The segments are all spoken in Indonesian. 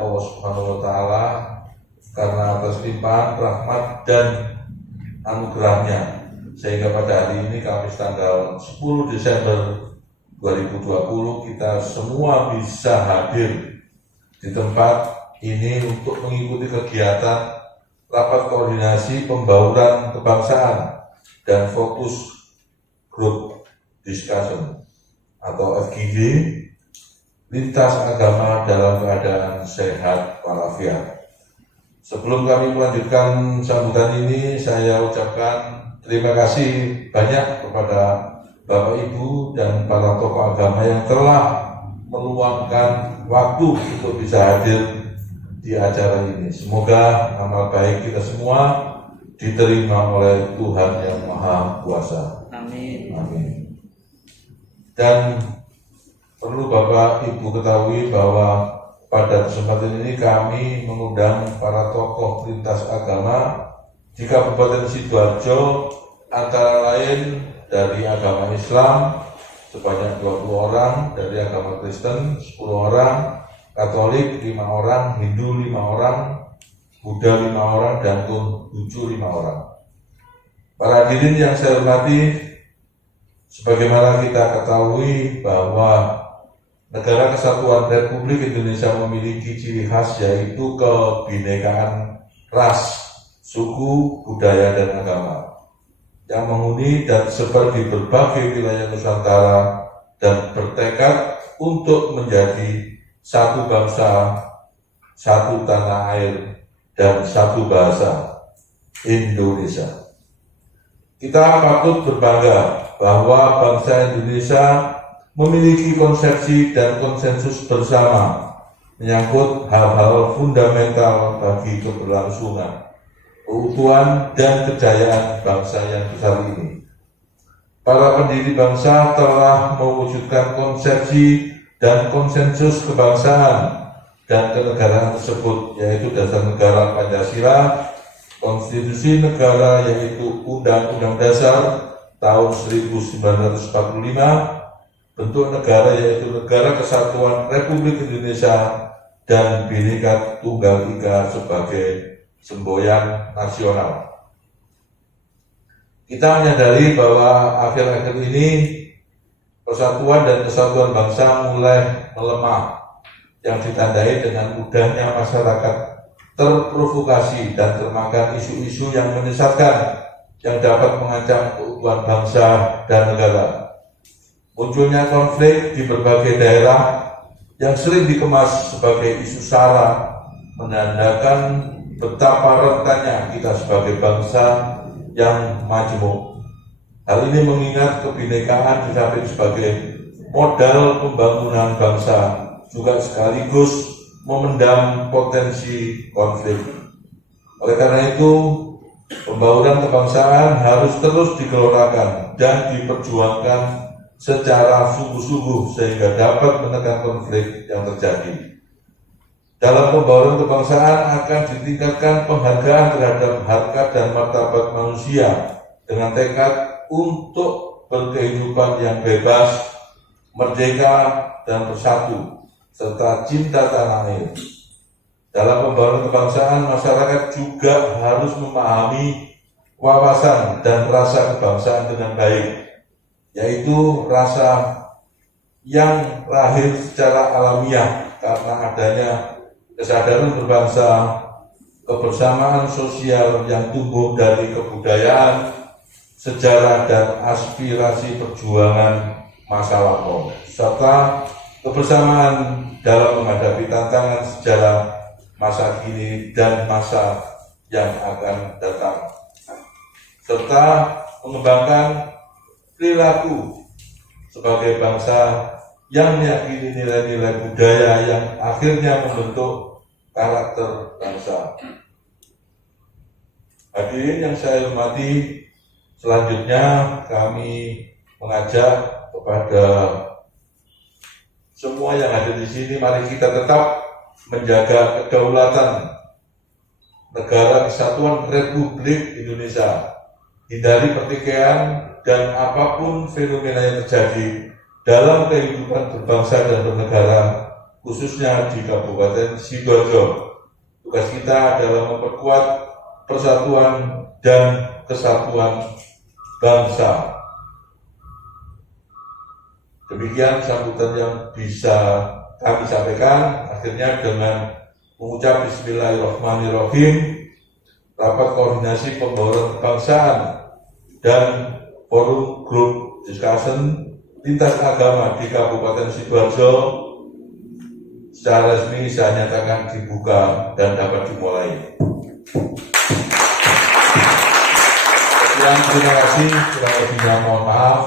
Allah Subhanahu wa Ta'ala karena atas limpahan rahmat dan anugerahnya, sehingga pada hari ini Kamis tanggal 10 Desember 2020 kita semua bisa hadir di tempat ini untuk mengikuti kegiatan rapat koordinasi pembauran kebangsaan dan fokus group discussion atau FGD lintas agama dalam keadaan sehat walafiat. Sebelum kami melanjutkan sambutan ini, saya ucapkan terima kasih banyak kepada Bapak Ibu dan para tokoh agama yang telah meluangkan waktu untuk bisa hadir di acara ini. Semoga amal baik kita semua diterima oleh Tuhan yang Maha Kuasa. Amin. Amin. Dan perlu Bapak Ibu ketahui bahwa pada kesempatan ini kami mengundang para tokoh lintas agama di Kabupaten Sidoarjo, antara lain dari agama Islam sebanyak 20 orang, dari agama Kristen 10 orang, Katolik 5 orang, Hindu 5 orang, Buddha 5 orang, dan Konghucu 5 orang. Para hadirin yang saya hormati, sebagaimana kita ketahui bahwa Negara Kesatuan Republik Indonesia memiliki ciri khas, yaitu kebinekaan ras, suku, budaya, dan agama yang menghuni dan tersebar di berbagai wilayah Nusantara dan bertekad untuk menjadi satu bangsa, satu tanah air, dan satu bahasa, Indonesia. Kita patut berbangga bahwa bangsa Indonesia memiliki konsepsi dan konsensus bersama menyangkut hal-hal fundamental bagi keberlangsungan, keutuhan, dan kejayaan bangsa yang besar ini. Para pendiri bangsa telah mewujudkan konsepsi dan konsensus kebangsaan dan kenegaraan tersebut, yaitu Dasar Negara Pancasila, Konstitusi Negara yaitu Undang-Undang Dasar tahun 1945, bentuk negara yaitu Negara Kesatuan Republik Indonesia, dan Bhinneka Tunggal Ika sebagai semboyan nasional. Kita menyadari bahwa akhir-akhir ini persatuan dan kesatuan bangsa mulai melemah, yang ditandai dengan mudahnya masyarakat terprovokasi dan termakan isu-isu yang menyesatkan yang dapat mengancam keutuhan bangsa dan negara. Munculnya konflik di berbagai daerah yang sering dikemas sebagai isu sara menandakan betapa rentannya kita sebagai bangsa yang majemuk. Hal ini mengingat kebinekaan di samping sebagai modal pembangunan bangsa juga sekaligus memendam potensi konflik. Oleh karena itu, pembangunan kebangsaan harus terus digelorakan dan diperjuangkan secara sungguh-sungguh sehingga dapat menekan konflik yang terjadi. Dalam pembangunan kebangsaan akan ditingkatkan penghargaan terhadap harkat dan martabat manusia dengan tekad untuk berkehidupan yang bebas, merdeka, dan bersatu, serta cinta tanah air. Dalam pembangunan kebangsaan, masyarakat juga harus memahami wawasan dan rasa kebangsaan dengan baik, yaitu rasa yang lahir secara alamiah karena adanya kesadaran berbangsa, kebersamaan sosial yang tumbuh dari kebudayaan, sejarah, dan aspirasi perjuangan masa lampau, serta kebersamaan dalam menghadapi tantangan sejarah masa kini dan masa yang akan datang, serta mengembangkan perilaku sebagai bangsa yang meyakini nilai-nilai budaya yang akhirnya membentuk karakter bangsa. Hadirin yang saya hormati, selanjutnya kami mengajak kepada semua yang ada di sini, mari kita tetap menjaga kedaulatan Negara Kesatuan Republik Indonesia. Hindari pertikaian dan apapun fenomena yang terjadi dalam kehidupan berbangsa dan bernegara khususnya di Kabupaten Sidoarjo. Tugas kita adalah memperkuat persatuan dan kesatuan bangsa. Demikian sambutan yang bisa kami sampaikan. Akhirnya dengan mengucap Bismillahirrahmanirrahim, rapat koordinasi pembangunan kebangsaan dan forum group discussion lintas agama di Kabupaten Sidoarjo secara resmi saya nyatakan dibuka dan dapat dimulai. Sekian, terima kasih. Kurang lebihnya mohon maaf.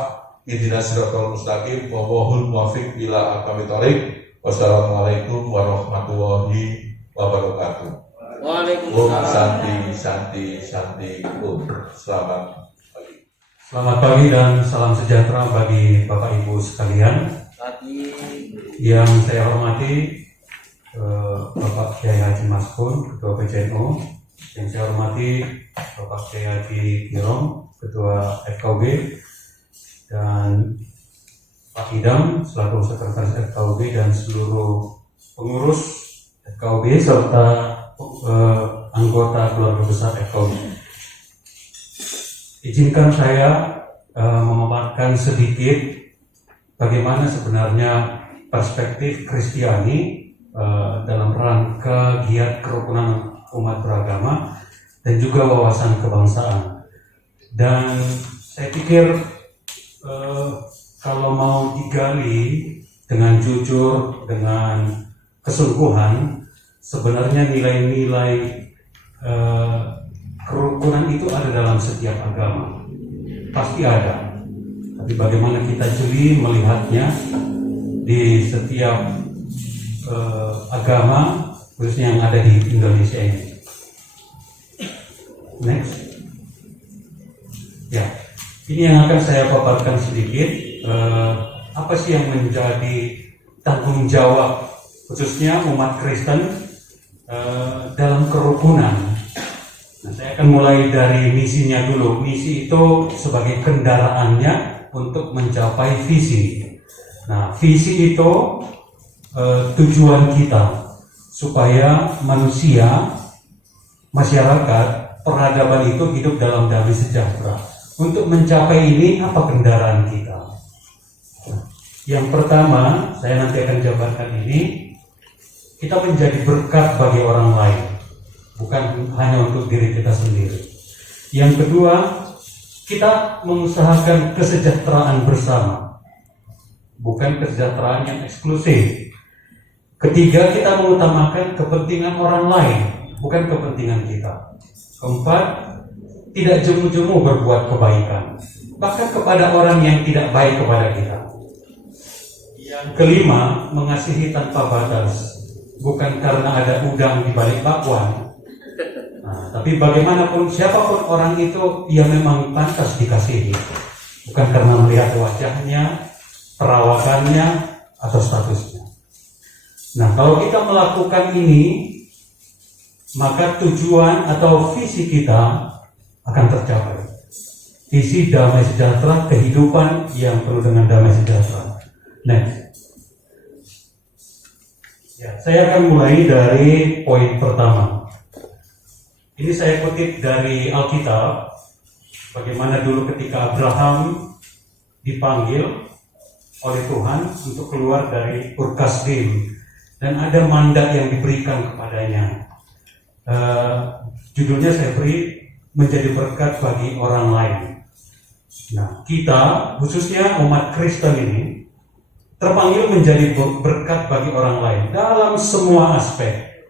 Ihdinas siratal mustaqim wa wallahul muwaffiq ila aqwamit thoriq. Wassalamualaikum warahmatullahi wabarakatuh. Waalaikumsalam. Santi. Selamat pagi. Selamat pagi dan salam sejahtera bagi Bapak Ibu sekalian. Pagi. Yang saya hormati Bapak Kiai Haji Maskun, Ketua PCNU. Yang saya hormati Bapak Kiai Haji Kirong, Ketua FKUB, dan Pak Idam selaku Sekretaris FKUB dan seluruh pengurus FKUB serta anggota keluarga besar FKUB. Izinkan saya memaparkan sedikit bagaimana sebenarnya perspektif Kristiani dalam rangka giat kerukunan umat beragama dan juga wawasan kebangsaan. Dan saya pikir kalau mau digali dengan jujur, dengan kesungguhan, sebenarnya nilai-nilai kerukunan itu ada dalam setiap agama, pasti ada. Tapi bagaimana kita jeli melihatnya di setiap agama, khususnya yang ada di Indonesia ini. Next, ya, ini yang akan saya paparkan sedikit. Apa sih yang menjadi tanggung jawab khususnya umat Kristen dalam kerukunan? Nah, saya akan mulai dari misinya dulu. Misi itu sebagai kendaraannya untuk mencapai visi. Nah, visi itu tujuan kita supaya manusia, masyarakat, peradaban itu hidup dalam damai sejahtera. Untuk mencapai ini, apa kendaraan kita? Yang pertama, saya nanti akan jabarkan ini, kita menjadi berkat bagi orang lain, bukan hanya untuk diri kita sendiri. Yang kedua, kita mengusahakan kesejahteraan bersama, bukan kesejahteraan yang eksklusif. Ketiga, kita mengutamakan kepentingan orang lain, bukan kepentingan kita. Keempat, tidak jemu-jemu berbuat kebaikan, bahkan kepada orang yang tidak baik kepada kita. Yang kelima, mengasihi tanpa batas, bukan karena ada udang di balik bakwan. Nah, tapi bagaimanapun, siapapun orang itu, dia memang pantas dikasihi, bukan karena melihat wajahnya, perawakannya, atau statusnya. Nah, kalau kita melakukan ini, maka tujuan atau visi kita akan tercapai. Visi damai sejahtera, kehidupan yang penuh dengan damai sejahtera. Next. Ya, saya akan mulai dari poin pertama. Ini saya kutip dari Alkitab. Bagaimana dulu ketika Abraham dipanggil oleh Tuhan untuk keluar dari Ur Kasdim, dan ada mandat yang diberikan kepadanya. Judulnya saya beri menjadi berkat bagi orang lain. Nah, kita khususnya umat Kristen ini terpanggil menjadi berkat bagi orang lain dalam semua aspek,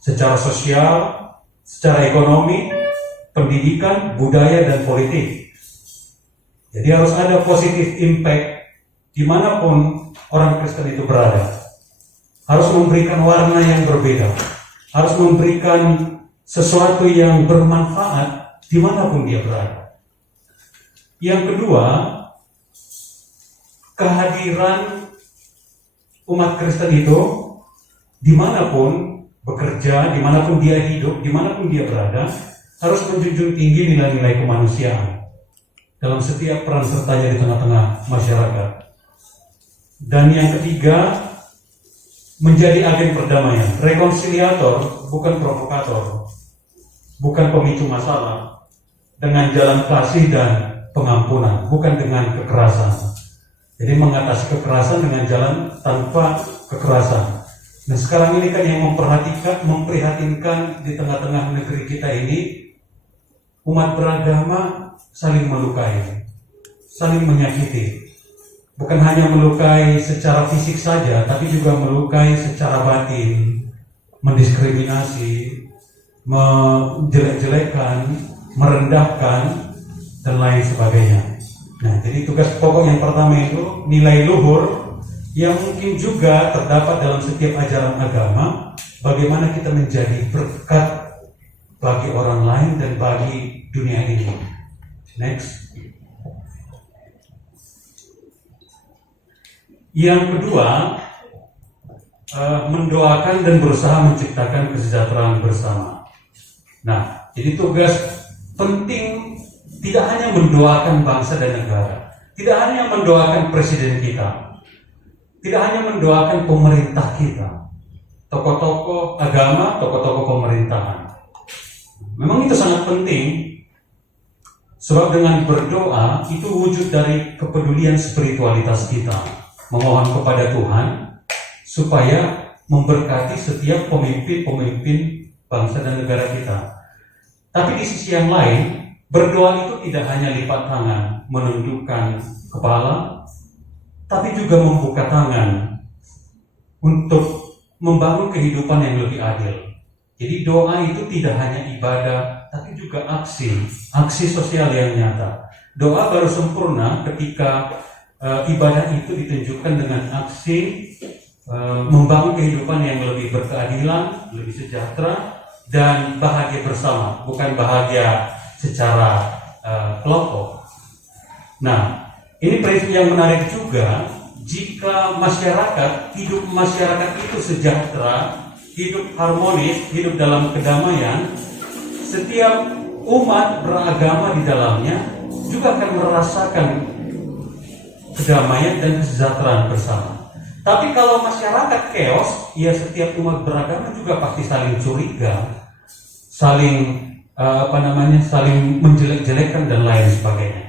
secara sosial, secara ekonomi, pendidikan, budaya, dan politik. Jadi harus ada positif impact dimanapun orang Kristen itu berada. Harus memberikan warna yang berbeda, harus memberikan sesuatu yang bermanfaat dimanapun dia berada. Yang kedua, kehadiran umat Kristen itu dimanapun bekerja, dimanapun dia hidup, dimanapun dia berada, harus menjunjung tinggi nilai-nilai kemanusiaan dalam setiap peran sertanya di tengah-tengah masyarakat. Dan yang ketiga, menjadi agen perdamaian, rekonsiliator, bukan provokator, bukan pemicu masalah, dengan jalan kasih dan pengampunan, bukan dengan kekerasan. Jadi mengatasi kekerasan dengan jalan tanpa kekerasan. Nah sekarang ini kan yang memprihatinkan di tengah-tengah negeri kita ini, umat beragama saling melukai, saling menyakiti. Bukan hanya melukai secara fisik saja, tapi juga melukai secara batin, mendiskriminasi, menjelek-jelekan, merendahkan, dan lain sebagainya. Nah, jadi tugas pokok yang pertama itu nilai luhur yang mungkin juga terdapat dalam setiap ajaran agama, bagaimana kita menjadi berkat bagi orang lain dan bagi dunia ini. Next. Yang kedua, mendoakan dan berusaha menciptakan kesejahteraan bersama. Nah, jadi tugas penting tidak hanya mendoakan bangsa dan negara, tidak hanya mendoakan presiden kita, tidak hanya mendoakan pemerintah kita, tokoh-tokoh agama, tokoh-tokoh pemerintahan. Memang itu sangat penting, sebab dengan berdoa itu wujud dari kepedulian spiritualitas kita, memohon kepada Tuhan supaya memberkati setiap pemimpin-pemimpin bangsa dan negara kita. Tapi di sisi yang lain, berdoa itu tidak hanya lipat tangan, menundukkan kepala, tapi juga membuka tangan untuk membangun kehidupan yang lebih adil. Jadi doa itu tidak hanya ibadah, tapi juga aksi sosial yang nyata. Doa baru sempurna ketika ibadah itu ditunjukkan dengan aksi membangun kehidupan yang lebih berkeadilan, lebih sejahtera, dan bahagia bersama, bukan bahagia secara kelompok. Nah, ini prinsip yang menarik juga. Jika hidup masyarakat itu sejahtera, hidup harmonis, hidup dalam kedamaian, setiap umat beragama di dalamnya juga akan merasakan kedamaian dan kesejahteraan bersama. Tapi kalau masyarakat chaos, ya setiap umat beragama juga pasti saling curiga, saling saling menjelek-jelekan dan lain sebagainya.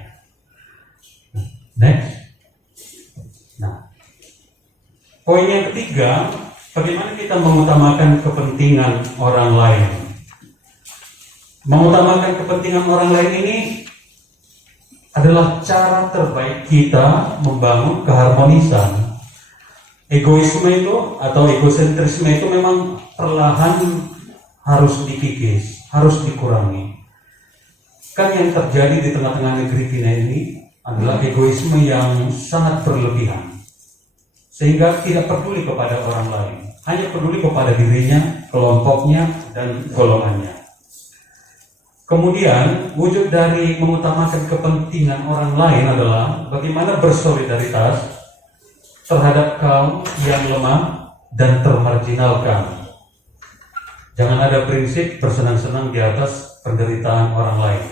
Next. Nah, poin yang ketiga, bagaimana kita mengutamakan kepentingan orang lain. Mengutamakan kepentingan orang lain ini adalah cara terbaik kita membangun keharmonisan. Egoisme itu atau egosentrisme itu memang perlahan harus dikikis, harus dikurangi. Kan yang terjadi di tengah-tengah negeri kita ini adalah egoisme yang sangat berlebihan, sehingga tidak peduli kepada orang lain, hanya peduli kepada dirinya, kelompoknya, dan golongannya. Kemudian wujud dari mengutamakan kepentingan orang lain adalah bagaimana bersolidaritas terhadap kaum yang lemah dan termarginalkan. Jangan ada prinsip bersenang-senang di atas penderitaan orang lain.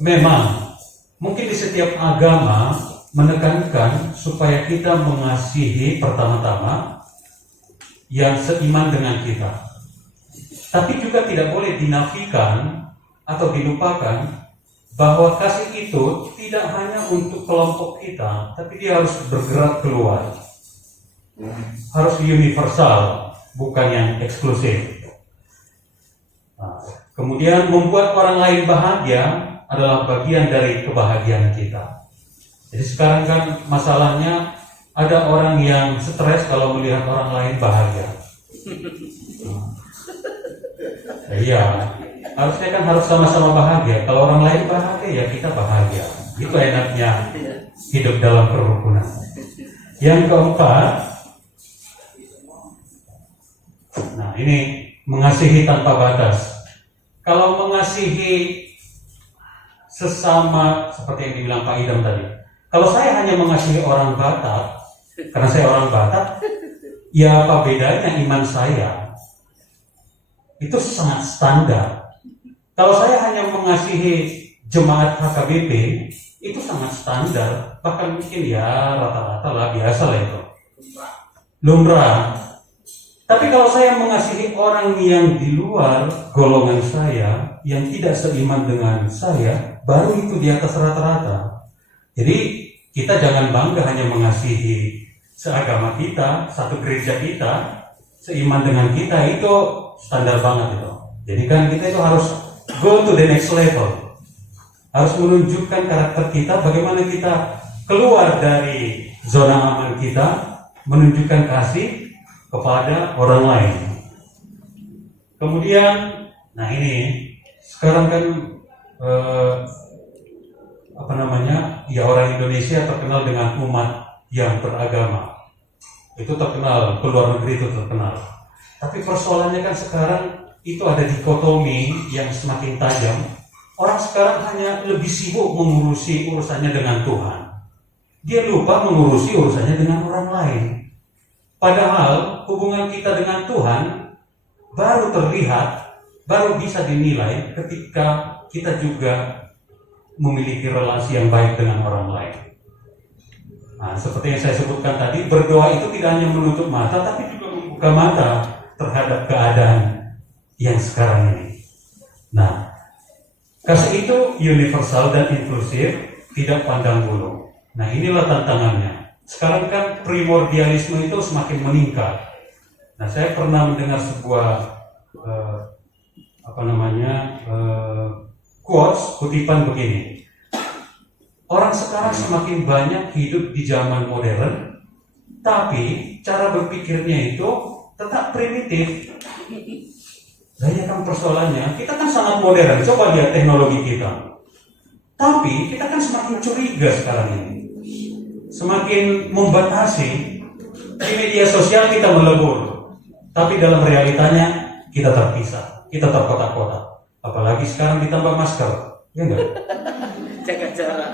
Memang mungkin di setiap agama menekankan supaya kita mengasihi pertama-tama yang seiman dengan kita. Tapi juga tidak boleh dinafikan atau dilupakan bahwa kasih itu tidak hanya untuk kelompok kita, tapi dia harus bergerak keluar. Harus universal, bukan yang eksklusif. Nah, kemudian membuat orang lain bahagia adalah bagian dari kebahagiaan kita. Jadi sekarang kan masalahnya ada orang yang stres kalau melihat orang lain bahagia. Iya, harusnya kan harus sama-sama bahagia. Kalau orang lain bahagia, ya kita bahagia. Itu enaknya hidup dalam kerukunan. Yang keempat, nah ini mengasihi tanpa batas. Kalau mengasihi sesama seperti yang dibilang Pak Idam tadi, kalau saya hanya mengasihi orang Batak, karena saya orang Batak, ya apa bedanya iman saya? Itu sangat standar. Kalau saya hanya mengasihi jemaat HKBP, itu sangat standar. Bahkan mungkin ya rata-rata lah, biasa lah itu. Lumrah. Tapi kalau saya mengasihi orang yang di luar golongan saya, yang tidak seiman dengan saya, baru itu di atas rata-rata. Jadi kita jangan bangga hanya mengasihi seagama kita, satu gereja kita, seiman dengan kita, itu standar banget itu. Jadi kan kita itu harus go to the next level. Harus menunjukkan karakter kita, bagaimana kita keluar dari zona aman kita, menunjukkan kasih kepada orang lain. Kemudian, nah ini sekarang kan ya orang Indonesia terkenal dengan umat yang beragama. Itu terkenal, keluar negeri itu terkenal. Tapi persoalannya kan sekarang itu ada dikotomi yang semakin tajam. Orang sekarang hanya lebih sibuk mengurusi urusannya dengan Tuhan. Dia lupa mengurusi urusannya dengan orang lain. Padahal hubungan kita dengan Tuhan baru terlihat, baru bisa dinilai ketika kita juga memiliki relasi yang baik dengan orang lain. Nah, seperti yang saya sebutkan tadi, berdoa itu tidak hanya menutup mata, tapi juga membuka mata terhadap keadaan yang sekarang ini. Nah, kasih itu universal dan inklusif, tidak pandang bulu. Nah, inilah tantangannya. Sekarang kan primordialisme itu semakin meningkat. Nah, saya pernah mendengar sebuah quotes, kutipan begini. Orang sekarang semakin banyak hidup di zaman modern, tapi cara berpikirnya itu tetap primitif. Banyak kan persoalannya, kita kan sangat modern, coba lihat teknologi kita. Tapi kita kan semakin curiga sekarang ini. Semakin membatasi. Di media sosial kita melebur, tapi dalam realitanya kita terpisah, kita terkotak-kotak. Apalagi sekarang ditambah masker, ya enggak? Jaga jarak.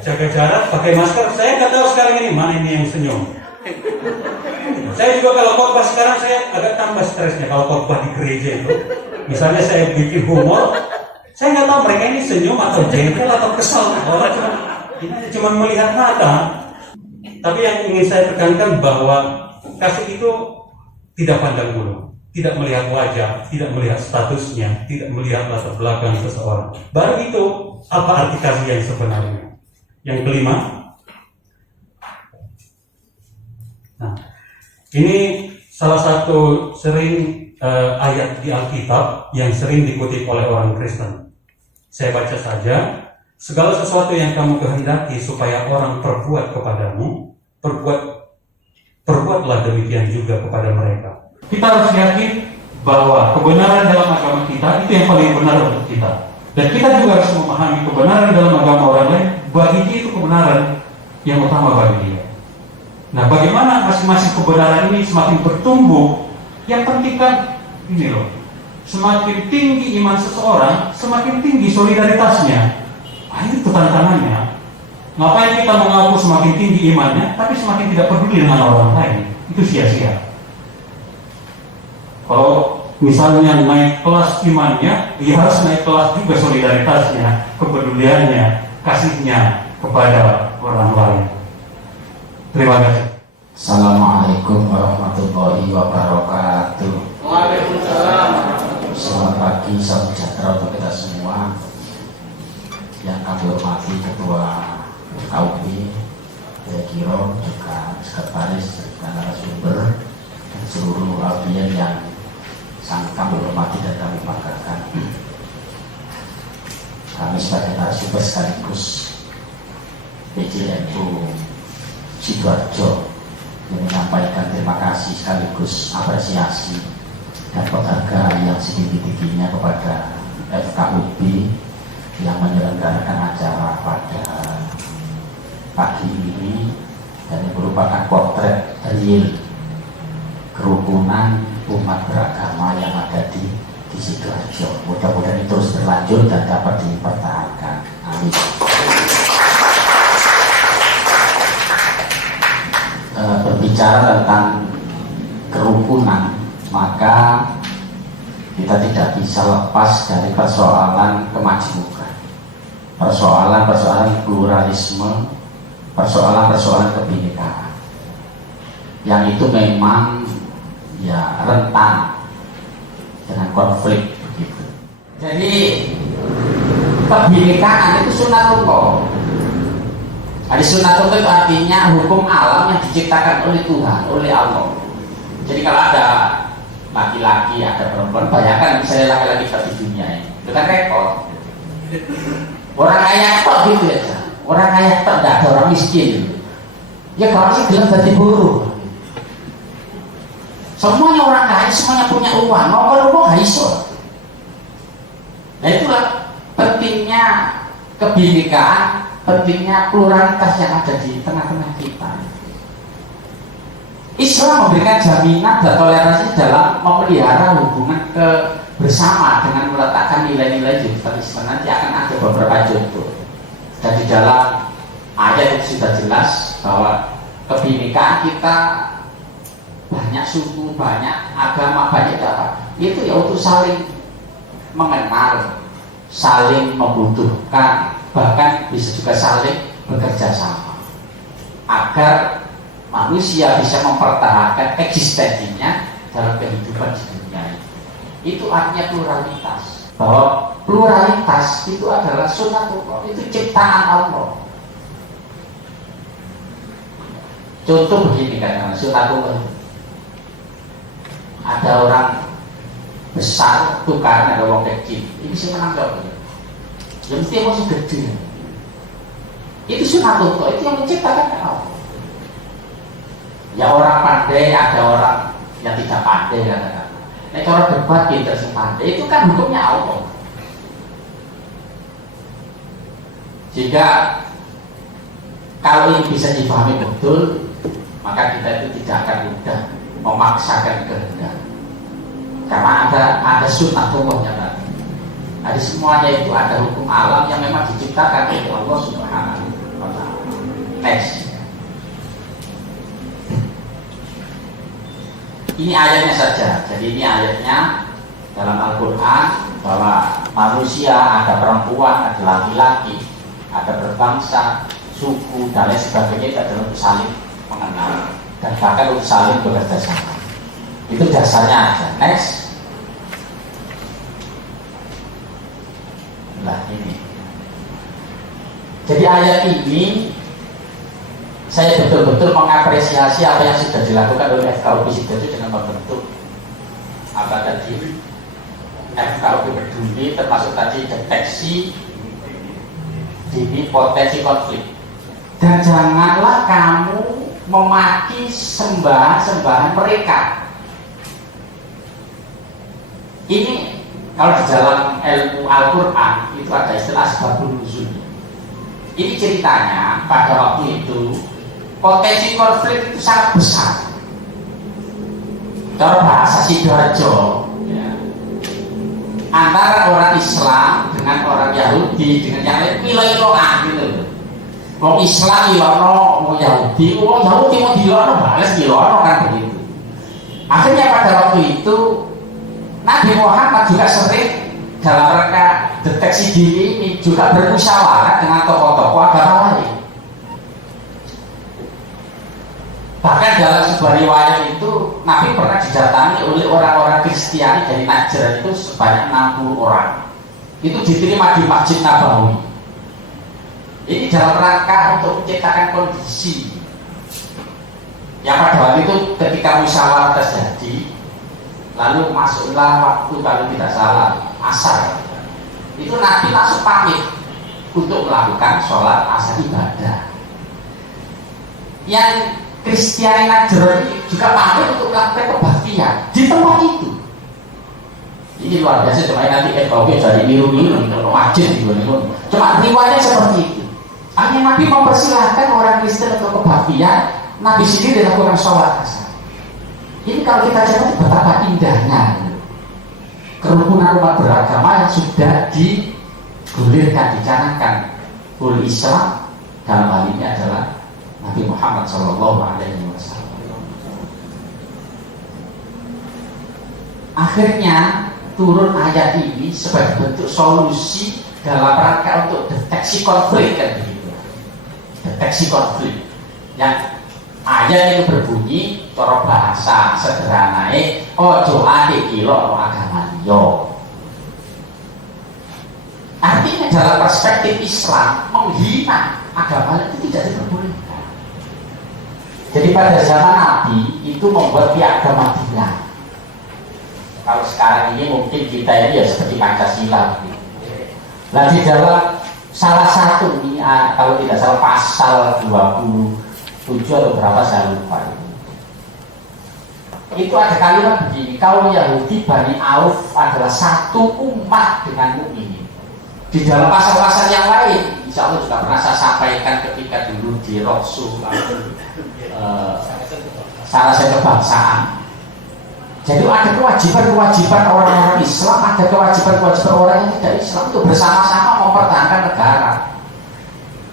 Jaga jarak, pakai masker. Saya nggak tahu sekarang ini mana ini yang senyum. Saya juga kalau khotbah sekarang saya agak tambah stresnya kalau khotbah di gereja itu. Misalnya saya bikin humor, saya nggak tahu mereka ini senyum atau jengkel atau kesal. Orang cuma melihat mata. Tapi yang ingin saya tekankan bahwa kasih itu tidak pandang bulu, tidak melihat wajah, tidak melihat statusnya, tidak melihat latar belakang seseorang. Baru itu apa arti kasih yang sebenarnya. Yang kelima, nah ini salah satu sering ayat di Alkitab yang sering dikutip oleh orang Kristen. Saya baca saja. Segala sesuatu yang kamu kehendaki supaya orang perbuat kepadamu, perbuatlah demikian juga kepada mereka. Kita harus yakin bahwa kebenaran dalam agama kita itu yang paling benar untuk kita. Dan kita juga harus memahami kebenaran dalam agama orang lain, bagi dia itu kebenaran yang utama bagi dia. Nah, bagaimana masing-masing kebenaran ini semakin bertumbuh? Yang penting kan ini loh, semakin tinggi iman seseorang, semakin tinggi solidaritasnya. Nah, itu tantangannya. Ngapain kita mengaku semakin tinggi imannya, tapi semakin tidak peduli dengan orang lain? Itu sia-sia. Kalau misalnya naik kelas imannya, dia harus naik kelas juga solidaritasnya, kepeduliannya, kasihnya kepada orang lain. Terima kasih. Assalamualaikum warahmatullahi wabarakatuh. Waalaikumsalam. Selamat pagi, salam sejahtera untuk kita semua. Yang kami hormati Ketua KUB, Kiro, juga Sekretaris, dan narasumber, dan seluruh audien yang sangat kami hormati dan kami banggakan. Kami sebagai narasumber sekaligus PJNU Sidoarjo yang menyampaikan terima kasih sekaligus apresiasi dan penghargaan yang setinggi-tingginya kepada FKUB yang menyelenggarakan acara pada pagi ini, dan yang merupakan potret real kerukunan umat beragama yang ada di Sidoarjo. Mudah-mudahan ini terus berlanjut dan dapat dipertahankan. Amin. Berbicara tentang kerukunan, maka kita tidak bisa lepas dari persoalan kemajemukan, persoalan pluralisme, persoalan kebinekaan, yang itu memang ya rentan dengan konflik begitu. Jadi kebinekaan itu sunatullah. Ada sunatullah itu artinya hukum alam yang diciptakan oleh Tuhan, oleh Allah. Jadi kalau ada laki-laki, ada perempuan, bayangkan misalnya laki-laki di dunia ini, itu kan repot. Orang kaya tok gitu aja. Orang kaya tok, tidak ada orang miskin. Ya kalau sih bilang jadi buruh. Semuanya orang kaya, semuanya punya uang. Mau gak iso. Nah itulah pentingnya kebinekaan, pentingnya pluralitas yang ada di tengah-tengah kita. Islam memberikan jaminan dan toleransi dalam memelihara hubungan bersama dengan meletakkan nilai-nilai di dalam Islam. Nanti akan ada beberapa contoh. Dan di dalam ayat itu sudah jelas bahwa kebinekaan kita banyak suku, banyak agama, banyak apa. Itu ya untuk saling mengenal, saling membutuhkan, bahkan bisa juga saling bekerja sama agar manusia bisa mempertahankan eksistensinya dalam kehidupan di dunia ini. Itu artinya pluralitas. Bahwa pluralitas itu adalah sunatullah, itu ciptaan Allah. Contoh begini kan, sunatullah. Ada orang besar tukar, ada orang kecil. Ini bisa menanggap. Yang mesti masih gede. Itu sunatullah, itu yang menciptakan Allah. Ya orang pandai, ada orang yang tidak pandai katakan. Nah cara debat kita sing pandai itu kan hukumnya Allah. Jika kalau ini bisa dipahami betul, maka kita itu tidak akan mudah memaksakan kehendak. Karena ada sunnatullahnya tadi. Jadi semuanya itu ada hukum alam yang memang diciptakan oleh Allah Subhanahu wa Ta'ala. Next. Ini ayatnya saja. Jadi ini ayatnya dalam Al-Quran bahwa manusia ada perempuan, ada laki-laki, ada berbangsa, suku dan lain sebagainya itu adalah untuk saling mengenal dan bahkan untuk saling bekerja sama. Itu dasarnya aja. Next. Nah ini. Jadi ayat ini saya betul-betul mengapresiasi apa yang sudah dilakukan oleh FKUP Sidoarjo dengan membentuk apa tadi FKUP peduli, termasuk tadi deteksi dini potensi konflik. Dan janganlah kamu memaki sembahan-sembahan mereka. Ini kalau di dalam ilmu Al-Quran itu ada istilah asbabun nuzul. Ini ceritanya pada waktu itu potensi konflik itu sangat besar. Kalau bahasa Sidoarjo ya, antara orang Islam dengan orang Yahudi dengan yang lain milo-miloan gitu. Mau Islam milono, mau Yahudi mau dilono balas milono kan begitu. Akhirnya pada waktu itu Nabi Muhammad juga sering dalam rangka deteksi diri ini juga bermusyawarah dengan tokoh-tokoh agama lain. Bahkan dalam sebuah riwayat itu Nabi pernah didatangi oleh orang-orang Kristiani dari Najran itu sebanyak 60 orang. Itu diterima di Masjid Nabawi. Ini dalam rangka untuk menciptakan kondisi yang pada waktu itu ketika musyawarah terjadi, lalu masuklah waktu kalau tidak salah asar. Itu Nabi langsung pamit untuk melakukan sholat asar ibadah. Yang Kristiani Najran juga pamit untuk melakukan kebaktian di tempat itu. Ini luar biasa. Cuma nanti FKUP jadi biru-biru untuk wajib gitu. Cuma riwayatnya seperti itu. Hanya Nabi mempersilahkan orang Kristen untuk kebaktian, Nabi sendiri dilakukan sholat asar. Ini kalau kita cermati betapa indahnya kerukunan umat beragama yang sudah digulirkan, dicanangkan oleh Islam. Dalam hal ini adalah Nabi Muhammad SAW. Akhirnya turun ayat ini sebagai bentuk solusi dalam rangka untuk deteksi konflik kan begitu. Deteksi konflik yang Ayat itu berbunyi cara bahasa sederhanae ojo ade kilo agama liya. Artinya dalam perspektif Islam menghina agama itu tidak diperbolehkan. Jadi pada zaman Nabi itu membuat piagam Madinah. Kalau sekarang ini mungkin kita ini ya seperti Pancasila. Nah di dalam salah satu ini kalau tidak salah pasal 27 atau berapa saya lupa itu ada kalimat begini, kaum Yahudi Bani Auf adalah satu umat dengan mukminin. Di dalam pasal-pasal yang lain insya Allah juga pernah saya sampaikan ketika dulu di Rosul salah satu kebangsaan. Jadi ada kewajiban-kewajiban orang-orang Islam, ada kewajiban-kewajiban orang yang tidak Islam itu bersama-sama mempertahankan negara.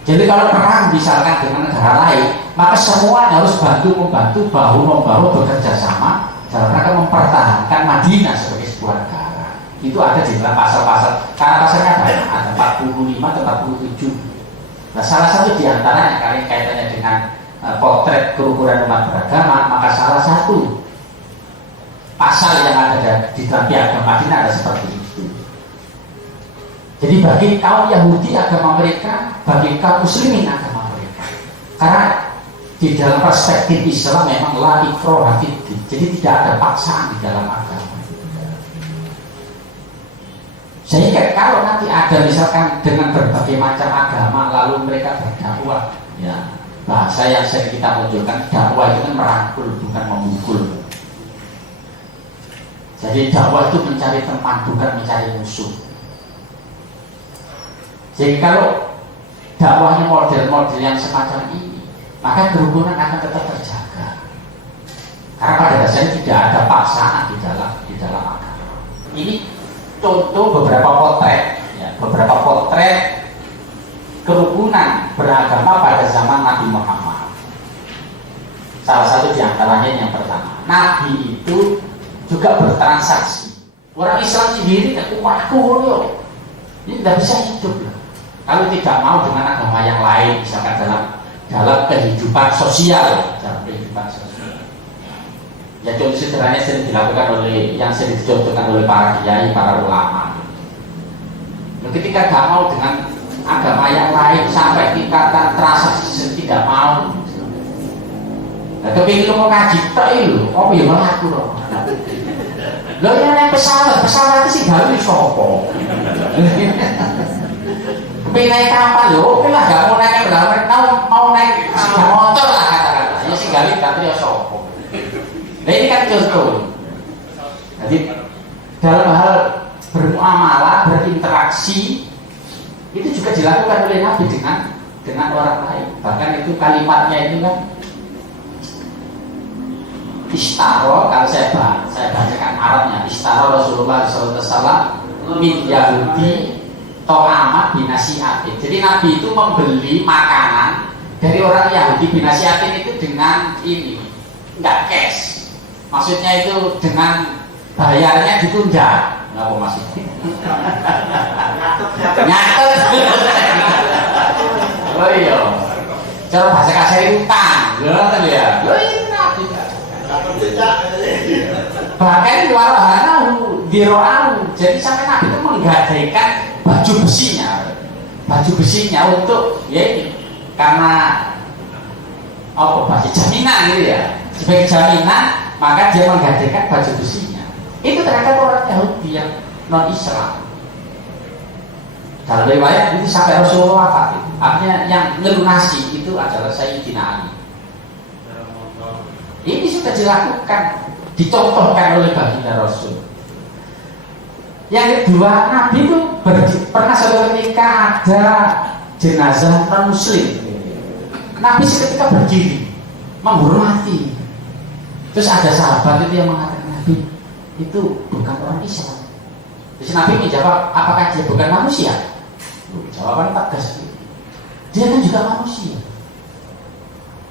Jadi kalau perang misalkan dengan negara lain, maka semuanya harus bantu-membantu, bahu-membahu bekerja sama dalam rangka mempertahankan Madinah sebagai sebuah negara. Itu ada di dalam pasal-pasal, karena pasalnya banyak, ada 45 atau 47. Nah salah satu diantaranya kali kaitannya dengan potret kerukunan umat beragama, maka salah satu pasal yang ada di dalam piagam Madinah ada seperti itu. Jadi bagi kaum Yahudi agama mereka, bagi kaum Muslimin agama mereka. Karena di dalam perspektif Islam memang la ikraha fiddin. Jadi tidak ada paksaan di dalam agama. Sehingga kalau nanti ada misalkan dengan berbagai macam agama lalu mereka berdakwah, ya bahasa yang sering kita munculkan, dakwah itu kan merangkul bukan memukul. Jadi dakwah itu mencari teman bukan mencari musuh. Jadi kalau dakwahnya model-model yang semacam ini, maka kerukunan akan tetap terjaga. Karena pada dasarnya tidak ada paksaan di dalam agama. Ini contoh beberapa potret, ya, beberapa potret kerukunan beragama pada zaman Nabi Muhammad. Salah satu diantaranya yang pertama, Nabi itu juga bertransaksi. Orang Islam sendiri tidak kuatku loh, ini tidak bisa hidup loh. Kalau tidak mau dengan agama yang lain, misalkan dalam kehidupan sosial, ya contoh sederhananya sering dilakukan yang sering dicontohkan oleh para kiai, para ulama. Nah, ketika tidak mau dengan agama yang lain sampai tingkatan transaksi tidak mau. Nah, kepingin mau ngaji tak itu, oh ya malah aku loh. Lo yang naik pesawat itu sih gawe sopo. Kepingin naik kapal lo, oke lah gak mau naik kendaraan, mau naik motor lah katakanlah. Ya sih gawe tapi ya sopo. Nah ini kan contoh. Jadi dalam hal bermuamalah, berinteraksi itu juga dilakukan oleh Nabi dengan orang lain. Bahkan itu kalimatnya itu kan istaro, kalau saya bacakan Arabnya, istaro Rasulullah SAW min Yahudi to'ama binasiatin. Jadi Nabi itu membeli makanan dari orang Yahudi binasiatin itu dengan ini, enggak cash. Maksudnya itu dengan bayarnya ditunda. Apa maksudnya? Nyatet. Oh iya. Cara bahasa kasar itu utang. Ngoten ya. Bahkan warahana diro'au. Jadi sampai Nabi itu menggadaikan baju besinya untuk ya ini karena apa bahasa jaminan gitu ya, sebagai jaminan maka dia menggadaikan baju besinya. Itu terhadap orang Yahudi yang non Islam. Dalam riwayat itu sampai Rasulullah wafat, artinya yang melunasi itu adalah Sayyidina Ali. Ini sudah dilakukan, dicontohkan oleh baginda Rasul. Yang kedua, Nabi itu pernah suatu ketika ada jenazah non Muslim. Nabi seketika berdiri, menghormati. Terus ada sahabat itu yang mengatakan, Nabi itu bukan orang Islam. Terus Nabi menjawab, apakah dia bukan manusia? Jawaban tegas. Dia kan juga manusia.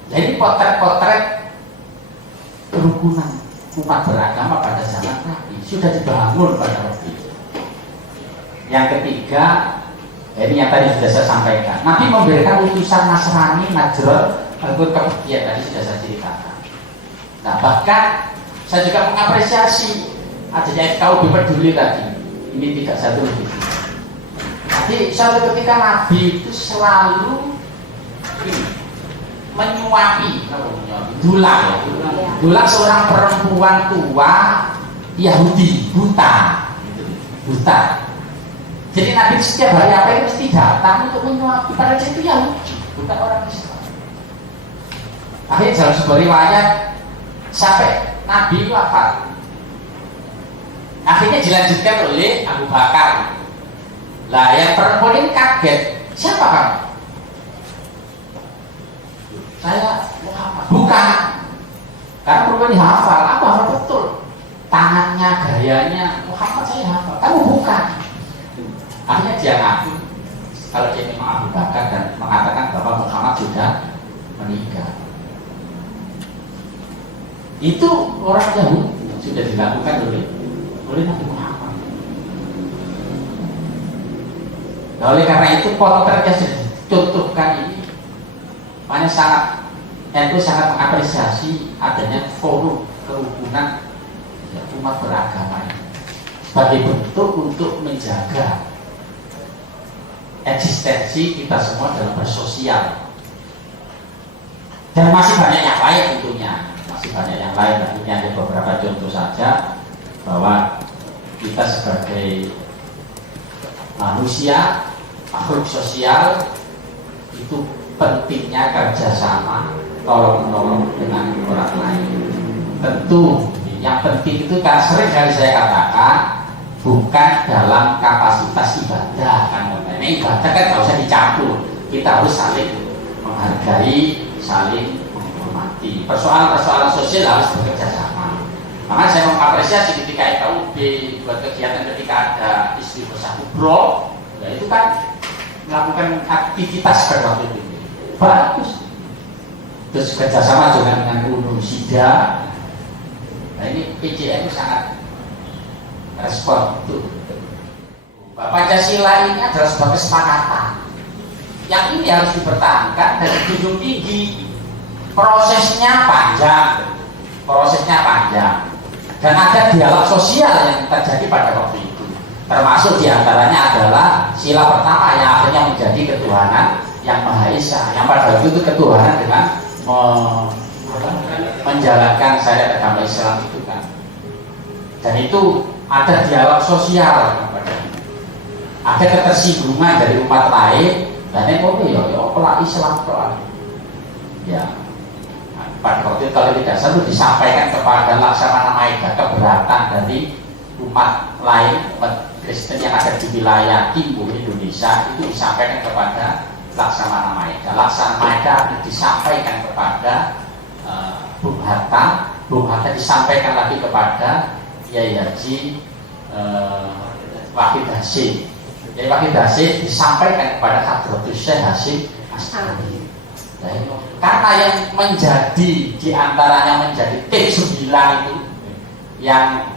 Jadi potret-potret kerukunan umat beragama pada zaman Nabi sudah dibangun pada waktu itu. Yang ketiga, ini yang tadi sudah saya sampaikan, Nabi memberikan utusan Nasrani Najran Walaupun kemudian tadi sudah saya ceritakan. Nah bahkan saya juga mengapresiasi adanya FKUB peduli tadi. Ini tidak satu begitu. Jadi suatu ketika Nabi itu selalu menyuapi, dulang seorang perempuan tua Yahudi buta. Jadi Nabi setiap hari apa itu mesti datang untuk menyuapi. Padahal dia itu Yahudi, bukan orang Islam. Akhirnya dalam sebuah riwayat sampai Nabi wafat. Akhirnya dilanjutkan oleh Abu Bakar. Lah yang perempuan ini kaget, siapa kamu? Saya Muhammad. Bukan. Karena perempuan ini hafal, aku hafal betul. Tangannya, gayanya, Muhammad saya hafal. Kamu bukan. Akhirnya dia ngaku kalau dia memang Abu Bakar dan mengatakan bahwa Muhammad sudah meninggal. Itu orang Yahudi sudah dilakukan oleh Nabi Muhammad. Nah, oleh karena itu potret yang sudah dicontohkan ini makanya sangat mengapresiasi adanya forum kerukunan umat beragama ini sebagai bentuk untuk menjaga eksistensi kita semua dalam bersosial. Dan masih banyak yang lain tentunya, nah, ini ada beberapa contoh saja bahwa kita sebagai manusia, makhluk sosial itu pentingnya kerjasama, tolong-menolong dengan orang lain. Tentu yang penting itu kan sering kali saya katakan bukan dalam kapasitas ibadah kan, ini ibadah kan tidak usah dicampur, kita harus saling menghargai, saling menghormati. Persoalan-persoalan sosial harus bekerja sama. Makanya saya mengapresiasi ketika FKUB buat kegiatan ketika ada istri besar kubro, ya itu kan melakukan aktivitas pada waktu itu bagus. Terus kerjasama juga dengan UNUSIDA. Nah ini PJN itu sangat respon itu. Pancasila ini adalah sebuah kesepakatan yang ini harus dipertahankan dan dijunjung tinggi. Prosesnya panjang dan ada dialog sosial yang terjadi pada waktu itu, termasuk diantaranya adalah sila pertama yang akhirnya menjadi ketuhanan yang Maha Esa, yang pada waktu itu ketuhanan dengan menjalankan syariat agama Islam itu kan. Dan itu ada dialog sosial, ada ketersinggungan dari umat lain. Dan ini pelak Islam ya. Pada waktu itu kalau tidak salah disampaikan kepada Laksamana Maeda keberatan dari umat lain, umat Kristen yang ada di wilayah timur Indonesia itu disampaikan kepada Laksamana Maeda. Laksamana Maeda disampaikan kepada Bung Hatta disampaikan lagi kepada Yai Haji Wahid Hasyim. Yai Wahid Hasyim disampaikan kepada Hadratus Syekh Hasyim Asy'ari. Karena yang menjadi diantaranya menjadi tim 9 itu yang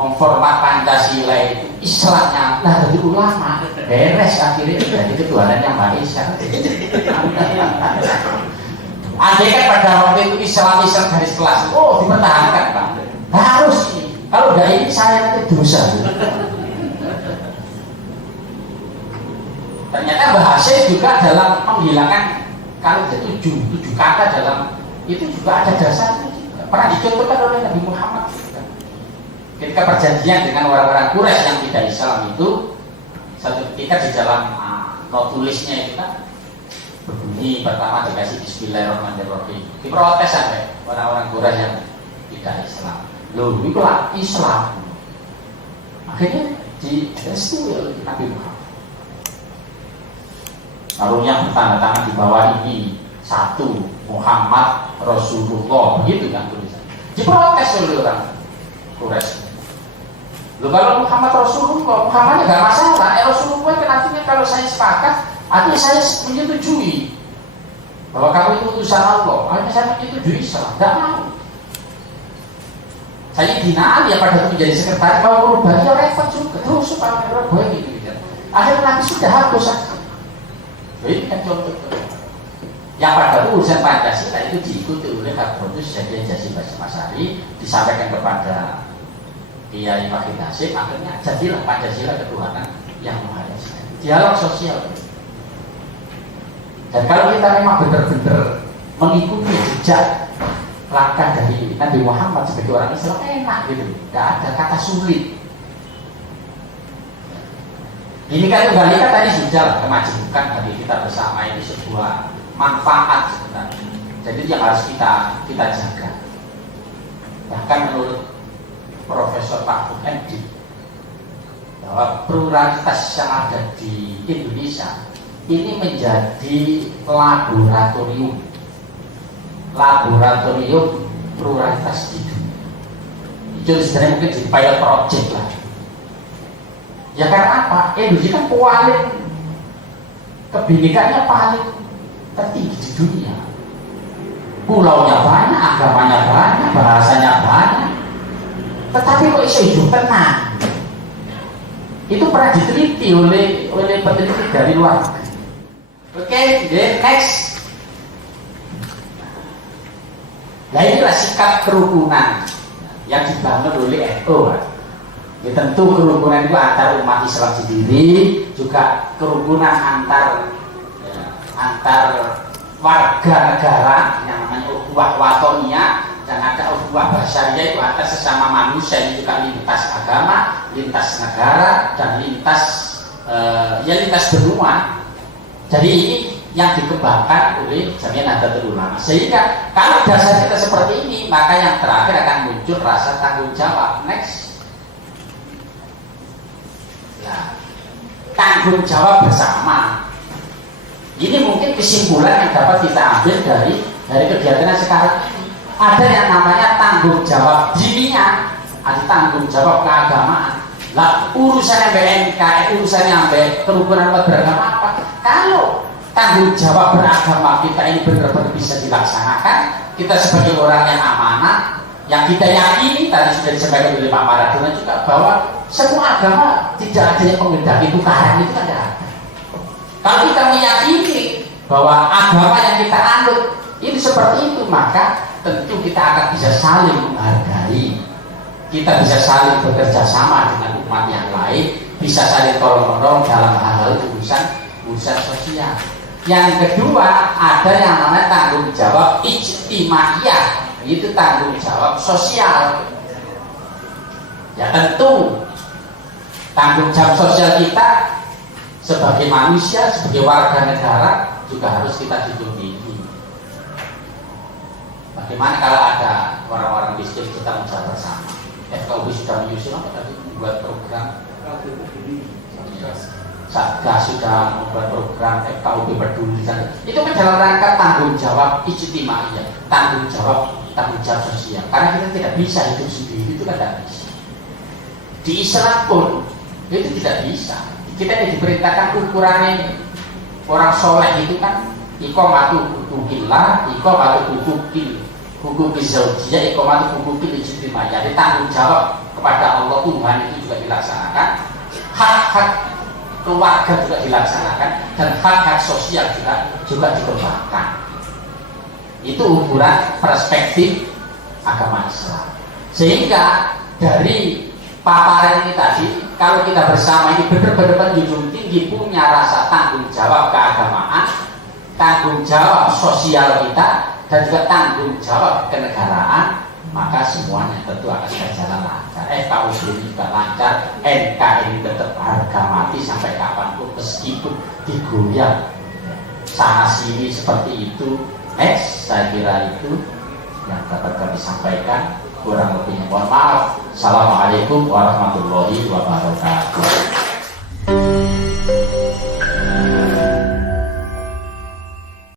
memformat Pancasila itu Islamnya dari ulama beres akhirnya jadi ketuhanan yang Maha Esa. Andai kan pada waktu itu Islam garis kelas, dipertahankan Pak, harus ini. Kalau enggak ini saya nanti dosa. Ternyata bahasa juga dalam menghilangkan kalau ada 7 kata dalam itu juga ada dasarnya juga. Pernah dicontohkan oleh Nabi Muhammad juga. Ketika perjanjian dengan orang-orang Quraisy yang tidak Islam itu, satu ketika di dalam not tulisnya itu kan berbunyi pertama dikasih Bismillahirrahmanirrahim. Diprotes sampai orang-orang Quraisy yang tidak Islam. Loh, itu lah Islam. Akhirnya direstui oleh Nabi Muhammad. Karunya bertanda tangan di bawah ini 1 Muhammad Rasulullah, begitu kan tulisan. Diprotes oleh orang Quraisy. Loh kalau Muhammad Rasulullah, Muhammadnya nggak masalah. Rasulullah kan artinya kalau saya sepakat, artinya saya menyetujui bahwa kamu itu utusan Allah. Artinya saya menyetujui Islam, nggak mau. Saya dinaan ya pada itu menjadi sekretaris, kalau berubah ya repot juga. Terus supaya berubah gitu. Akhirnya nanti sudah hapus saja. Ini kan contoh. Yang pada urusan Pancasila itu diikuti oleh Kadrodus Jadi Jasi Basmasari, disampaikan kepada Kiai Fakih Hasyim, akhirnya jadilah Pancasila ketuhanan yang Maha Esa. Dialog sosial. Dan kalau kita memang benar-benar mengikuti jejak langkah dari Nabi Muhammad sebagai orang Islam, enak gitu, nggak ada kata sulit. Ini kan Tunggal Ika tadi sudah kemajemukan bagi kita bersama ini sebuah manfaat sebenarnya. Jadi yang harus kita jaga. Bahkan menurut Profesor Pak MD bahwa pluralitas yang ada di Indonesia ini menjadi laboratorium pluralitas di dunia. Itu sebenarnya mungkin jadi pilot project lah. Ya karena apa? Indonesia kan paling kebinekaan paling tertinggi di dunia. Pulaunya banyak, agamanya banyak, bahasanya banyak. Tetapi kok iso hidup tenang? Itu pernah diteliti oleh peneliti dari luar negeri. Oke, next. Nah inilah sikap kerukunan yang dibangun oleh NU. Ya, tentu kerukunan itu antar umat Islam sendiri, juga kerukunan antar warga negara yang namanya ukhuwah watoniyah, dan ada ukhuwah basyariyah itu antar sesama manusia, ini juga lintas agama, lintas negara, dan lintas benua. Jadi ini yang dikembangkan oleh Jamiah Nahdlatul Ulama. Sehingga kalau dasar kita seperti ini, maka yang terakhir akan muncul rasa tanggung jawab. Next. Ya, tanggung jawab bersama. Ini mungkin kesimpulan yang dapat kita ambil dari kegiatan sekarang ini. Ada yang namanya tanggung jawab diniyah, ada tanggung jawab keagamaan. Lah urusannya BNK, urusannya kerukunan umat beragama apa? Kalau tanggung jawab beragama kita ini benar-benar bisa dilaksanakan, kita sebagai orang yang amanah, yang kita yakini tadi sudah disampaikan oleh Pak Maradona juga bahwa semua agama tidak ada yang menghendaki tukaran, itu tidak ada. Kalau kita meyakini bahwa agama yang kita anut itu seperti itu, maka tentu kita akan bisa saling menghargai, kita bisa saling bekerja sama dengan umat yang lain, bisa saling tolong-menolong dalam hal-hal urusan sosial. Yang kedua, ada yang namanya tanggung jawab ijtimaiyah, itu tanggung jawab sosial. Ya tentu tanggung jawab sosial kita sebagai manusia, sebagai warga negara juga harus kita junjung tinggi. Bagaimana kalau ada orang-orang miskin kita menjaga bersama? FKUB sudah menyusun apa tadi? Membuat program. Satgas sudah membuat program FKUB peduli. Itu kan dalam rangka tanggung jawab ijtimaiyah, tanggung jawab sosial. Karena kita tidak bisa hidup sendiri, itu kan tidak bisa. Di Islam pun itu tidak bisa. Kita yang diperintahkan ukurannya orang soleh itu kan iqamatu hukukillah, iqamatu hukukil zaujiyah, iqamatu hukukil ijtimaiyah. Jadi tanggung jawab kepada Allah Tuhan itu juga dilaksanakan, hak-hak keluarga juga dilaksanakan, dan hak-hak sosial juga dikembangkan. Itu ukuran perspektif agama Islam. Sehingga dari paparan ini tadi, kalau kita bersama ini benar-benar menjunjung tinggi, punya rasa tanggung jawab keagamaan, tanggung jawab sosial kita, dan juga tanggung jawab kenegaraan, maka semuanya tentu akan berjalan lancar. FKUB ini juga lancar, NK ini tetap harga mati sampai kapanpun meskipun digoyang sana sini seperti itu. Next, saya kira itu yang dapat kami sampaikan. Kurang lebihnya mohon maaf. Assalamualaikum warahmatullahi wabarakatuh.